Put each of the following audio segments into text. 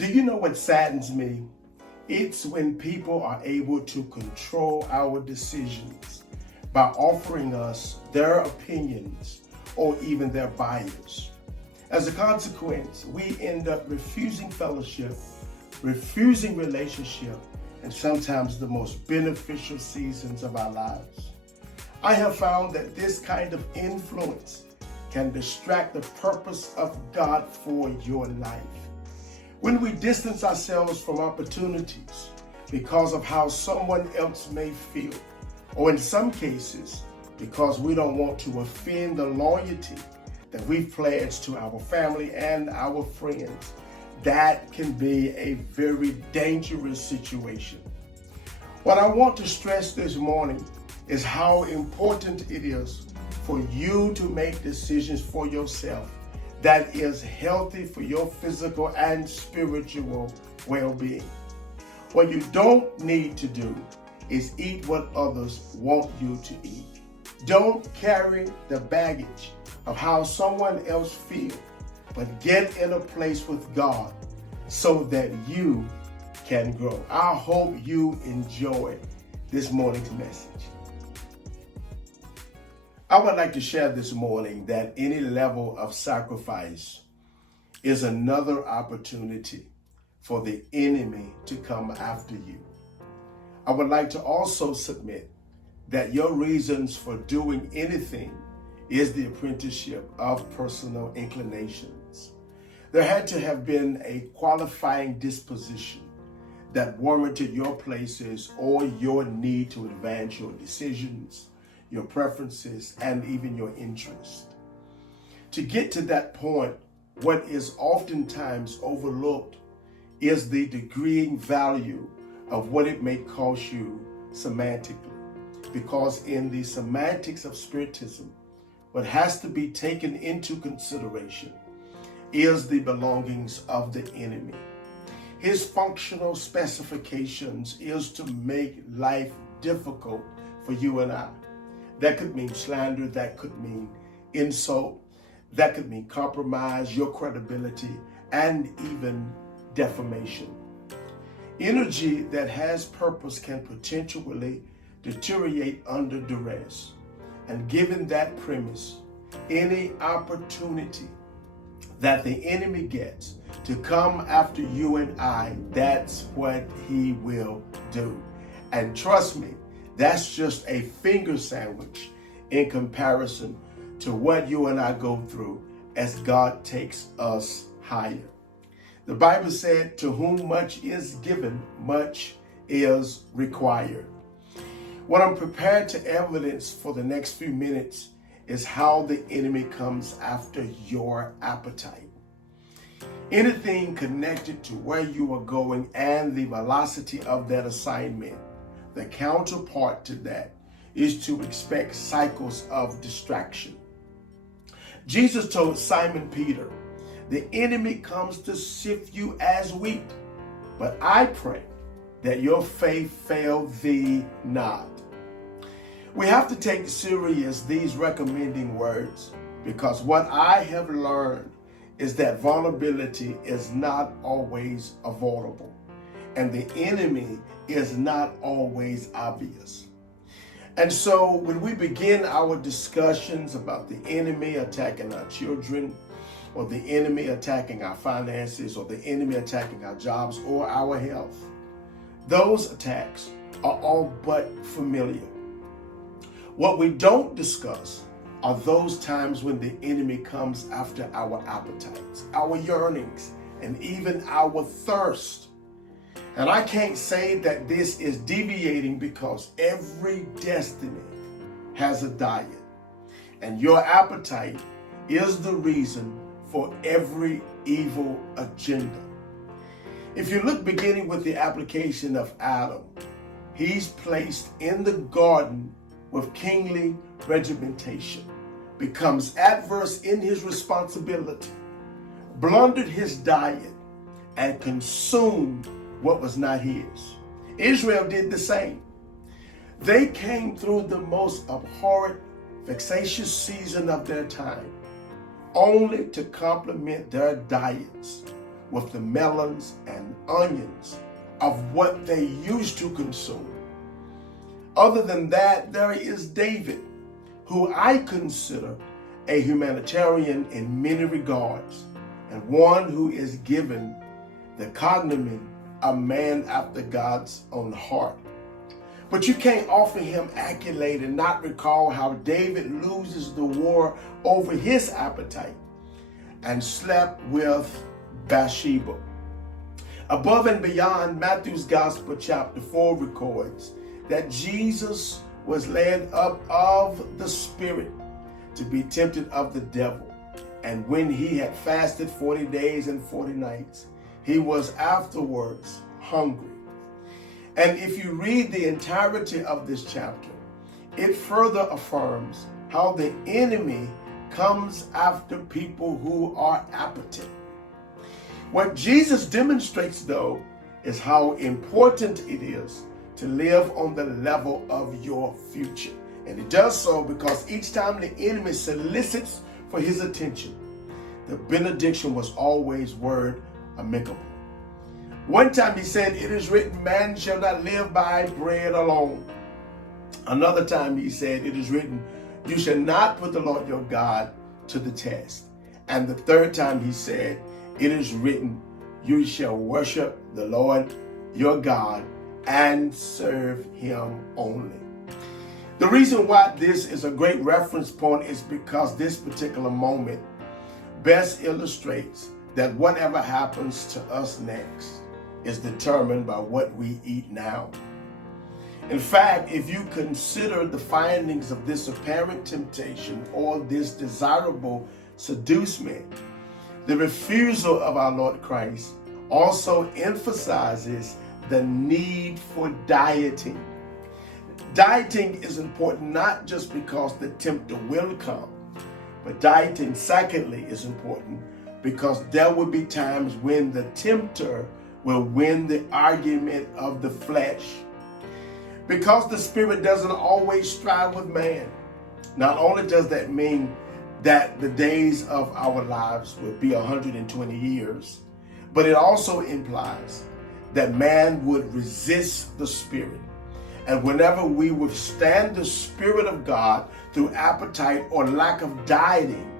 Do you know what saddens me? It's when people are able to control our decisions by offering us their opinions or even their bias. As a consequence, we end up refusing fellowship, refusing relationship, and sometimes the most beneficial seasons of our lives. I have found that this kind of influence can distract the purpose of God for your life. When we distance ourselves from opportunities because of how someone else may feel, or in some cases, because we don't want to offend the loyalty that we've pledged to our family and our friends, that can be a very dangerous situation. What I want to stress this morning is how important it is for you to make decisions for yourself that is healthy for your physical and spiritual well-being. What you don't need to do is eat what others want you to eat. Don't carry the baggage of how someone else feels, but get in a place with God so that you can grow. I hope you enjoy this morning's message. I would like to share this morning that any level of sacrifice is another opportunity for the enemy to come after you. I would like to also submit that your reasons for doing anything is the apprenticeship of personal inclinations. There had to have been a qualifying disposition that warranted your places or your need to advance your decisions, your preferences, and even your interests. To get to that point, what is oftentimes overlooked is the degreeing value of what it may cost you semantically. Because in the semantics of Spiritism, what has to be taken into consideration is the belongings of the enemy. His functional specifications is to make life difficult for you and I. That could mean slander, that could mean insult, that could mean compromise your credibility, and even defamation. Energy that has purpose can potentially deteriorate under duress. And given that premise, any opportunity that the enemy gets to come after you and I, that's what he will do. And trust me, that's just a finger sandwich in comparison to what you and I go through as God takes us higher. The Bible said, to whom much is given, much is required. What I'm prepared to evidence for the next few minutes is how the enemy comes after your appetite. Anything connected to where you are going and the velocity of that assignment, the counterpart to that is to expect cycles of distraction. Jesus told Simon Peter, the enemy comes to sift you as wheat, but I pray that your faith fail thee not. We have to take serious these recommending words, because what I have learned is that vulnerability is not always avoidable, and the enemy is not always obvious. And so when we begin our discussions about the enemy attacking our children, or the enemy attacking our finances, or the enemy attacking our jobs or our health, those attacks are all but familiar. What we don't discuss are those times when the enemy comes after our appetites, our yearnings, and even our thirst. And I can't say that this is deviating, because every destiny has a diet, and your appetite is the reason for every evil agenda. If you look beginning with the application of Adam, he's placed in the garden with kingly regimentation, becomes adverse in his responsibility, blundered his diet, and consumed what was not his. Israel did the same. They came through the most abhorrent, vexatious season of their time, only to complement their diets with the melons and onions of what they used to consume. Other than that, there is David, who I consider a humanitarian in many regards, and one who is given the cognomen a man after God's own heart. But you can't offer him accolade and not recall how David loses the war over his appetite and slept with Bathsheba. Above and beyond, Matthew's Gospel chapter 4 records that Jesus was led up of the Spirit to be tempted of the devil. And when he had fasted 40 days and 40 nights, he was afterwards hungry. And if you read the entirety of this chapter, it further affirms how the enemy comes after people who are apathy. What Jesus demonstrates, though, is how important it is to live on the level of your future. And it does so because each time the enemy solicits for his attention, the benediction was always word amicable. One time he said, "It is written, man shall not live by bread alone." Another time he said, "It is written, you shall not put the Lord your God to the test." And the third time he said, "It is written, you shall worship the Lord your God and serve him only." The reason why this is a great reference point is because this particular moment best illustrates that whatever happens to us next is determined by what we eat now. In fact, if you consider the findings of this apparent temptation or this desirable seducement, the refusal of our Lord Christ also emphasizes the need for dieting. Dieting is important not just because the tempter will come, but dieting, secondly, is important because there will be times when the tempter will win the argument of the flesh. Because the Spirit doesn't always strive with man, not only does that mean that the days of our lives will be 120 years, but it also implies that man would resist the Spirit. And whenever we withstand the Spirit of God through appetite or lack of dieting,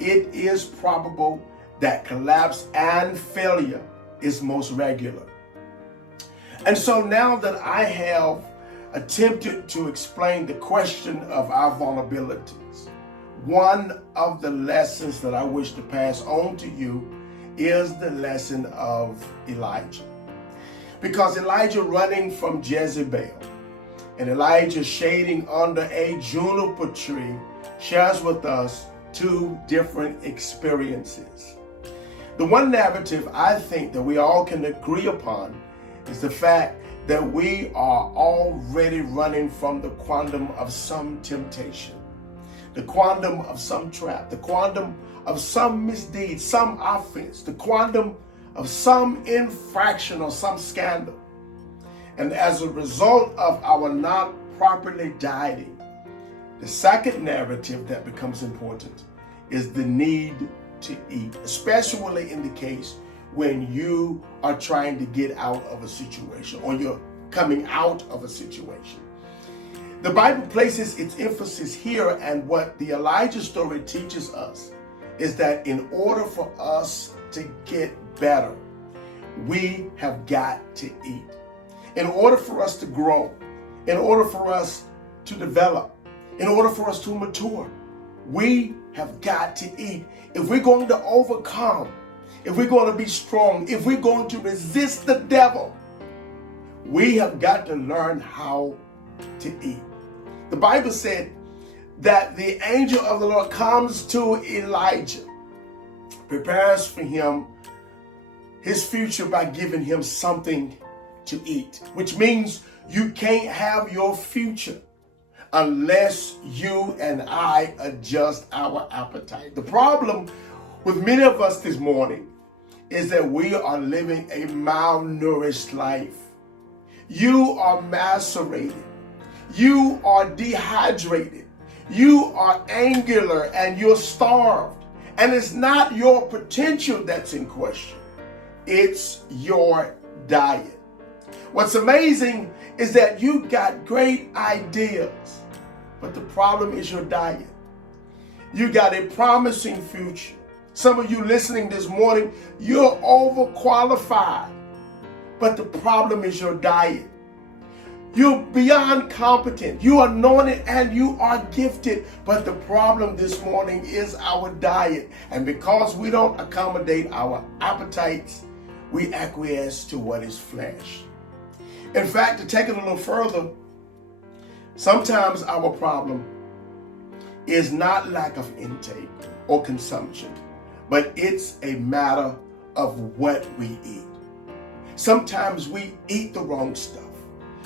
it is probable that collapse and failure is most regular. And so now that I have attempted to explain the question of our vulnerabilities, one of the lessons that I wish to pass on to you is the lesson of Elijah. Because Elijah running from Jezebel and Elijah shading under a juniper tree shares with us two different experiences. The one narrative I think that we all can agree upon is the fact that we are already running from the quantum of some temptation, the quantum of some trap, the quantum of some misdeed, some offense, the quantum of some infraction or some scandal. And as a result of our not properly dieting, the second narrative that becomes important is the need to eat, especially in the case when you are trying to get out of a situation or you're coming out of a situation. The Bible places its emphasis here, and what the Elijah story teaches us is that in order for us to get better, we have got to eat. In order for us to grow, in order for us to develop, in order for us to mature, we have got to eat. If we're going to overcome, if we're going to be strong, if we're going to resist the devil, we have got to learn how to eat. The Bible said that the angel of the Lord comes to Elijah, prepares for him his future by giving him something to eat, which means you can't have your future unless you and I adjust our appetite. The problem with many of us this morning is that we are living a malnourished life. You are macerated. You are dehydrated. You are angular and you're starved. And it's not your potential that's in question. It's your diet. What's amazing is that you got great ideas, but the problem is your diet. You got a promising future. Some of you listening this morning, you're overqualified, but the problem is your diet. You're beyond competent. You are anointed and you are gifted. But the problem this morning is our diet. And because we don't accommodate our appetites, we acquiesce to what is flesh. In fact, to take it a little further, sometimes our problem is not lack of intake or consumption, but it's a matter of what we eat. Sometimes we eat the wrong stuff.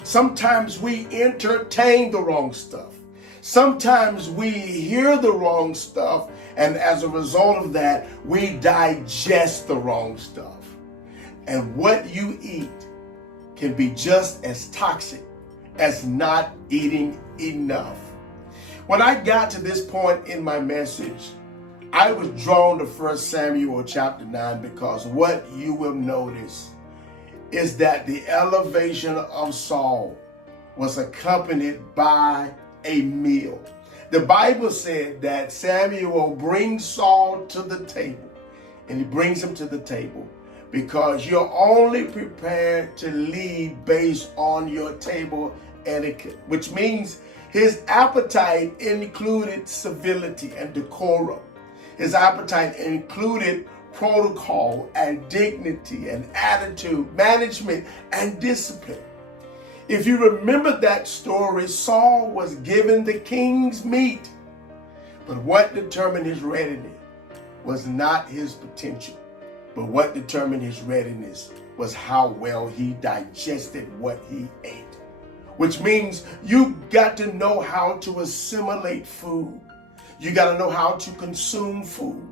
Sometimes we entertain the wrong stuff. Sometimes we hear the wrong stuff, and as a result of that, we digest the wrong stuff. And what you eat can be just as toxic as not eating enough. When I got to this point in my message, I was drawn to 1 Samuel chapter 9 because what you will notice is that the elevation of Saul was accompanied by a meal. The Bible said that Samuel brings Saul to the table, and he brings him to the table because you're only prepared to lead based on your table etiquette, which means his appetite included civility and decorum. His appetite included protocol and dignity and attitude, management and discipline. If you remember that story, Saul was given the king's meat, but what determined his readiness was not his potential, but what determined his readiness was how well he digested what he ate, which means you got to know how to assimilate food. You got to know how to consume food.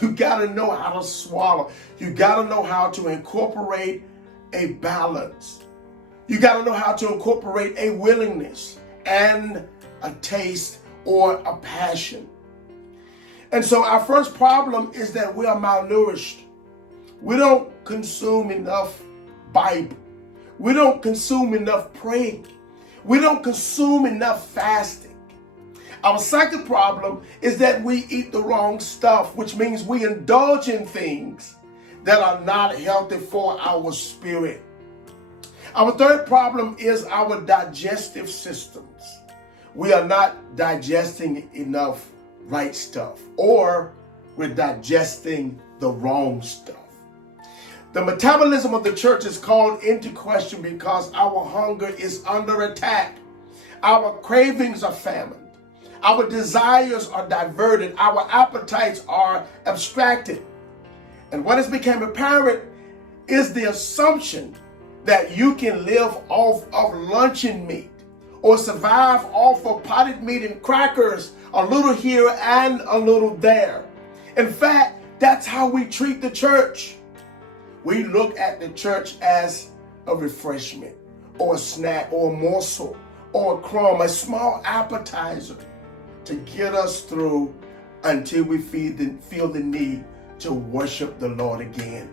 You got to know how to swallow. You got to know how to incorporate a balance. You got to know how to incorporate a willingness and a taste or a passion. And so our first problem is that we are malnourished. We don't consume enough Bible. We don't consume enough praying. We don't consume enough fasting. Our second problem is that we eat the wrong stuff, which means we indulge in things that are not healthy for our spirit. Our third problem is our digestive systems. We are not digesting enough right stuff, or we're digesting the wrong stuff. The metabolism of the church is called into question because our hunger is under attack. Our cravings are famine. Our desires are diverted. Our appetites are abstracted. And what has become apparent is the assumption that you can live off of luncheon meat or survive off of potted meat and crackers, a little here and a little there. In fact, that's how we treat the church. We look at the church as a refreshment or a snack or a morsel or a crumb, a small appetizer to get us through until we feel the need to worship the Lord again.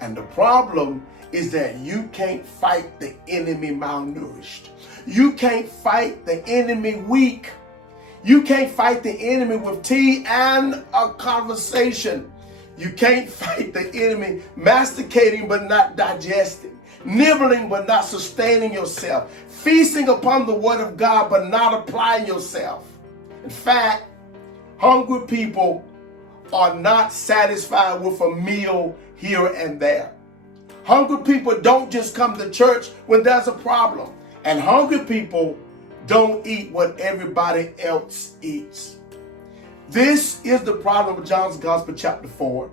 And the problem is that you can't fight the enemy malnourished. You can't fight the enemy weak. You can't fight the enemy with tea and a conversation. You can't fight the enemy masticating but not digesting, nibbling but not sustaining yourself, feasting upon the word of God but not applying yourself. In fact, hungry people are not satisfied with a meal here and there. Hungry people don't just come to church when there's a problem. And hungry people don't eat what everybody else eats. This is the problem of John's Gospel, chapter 4.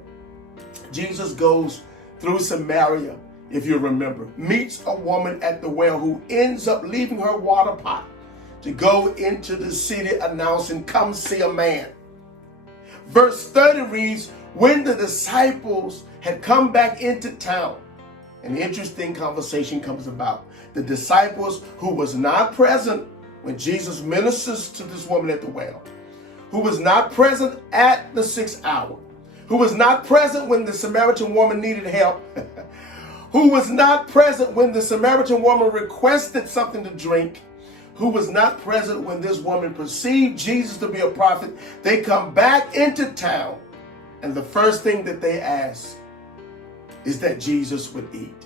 Jesus goes through Samaria, if you remember, meets a woman at the well who ends up leaving her water pot to go into the city announcing, "Come see a man." Verse 30 reads, when the disciples had come back into town, an interesting conversation comes about. The disciples who was not present when Jesus ministers to this woman at the well, who was not present at the 6th hour, who was not present when the Samaritan woman needed help, who was not present when the Samaritan woman requested something to drink, who was not present when this woman perceived Jesus to be a prophet. They come back into town, and the first thing that they ask is that Jesus would eat.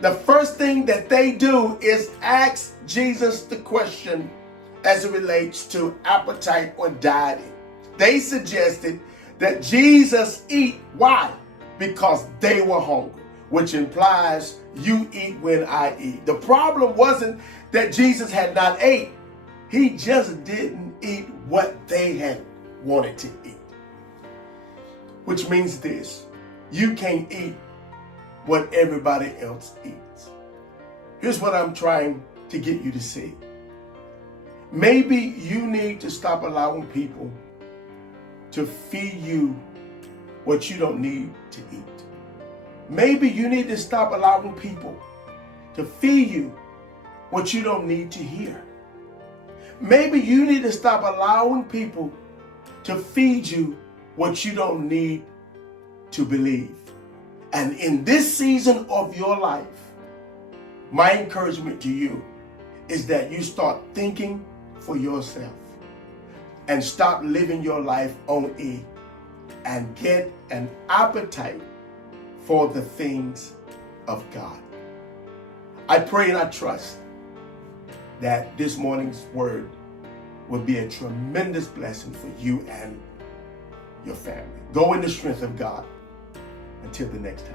The first thing that they do is ask Jesus the question as it relates to appetite or dieting. They suggested that Jesus eat. Why? Because they were hungry, which implies you eat when I eat. The problem wasn't that Jesus had not ate. He just didn't eat what they had wanted to eat. Which means this: you can't eat what everybody else eats. Here's what I'm trying to get you to see. Maybe you need to stop allowing people to feed you what you don't need to eat. Maybe you need to stop allowing people to feed you what you don't need to hear. Maybe you need to stop allowing people to feed you what you don't need to believe. And in this season of your life, my encouragement to you is that you start thinking for yourself and stop living your life on E and get an appetite for the things of God. I pray and I trust that this morning's word will be a tremendous blessing for you and your family. Go in the strength of God. Until the next time.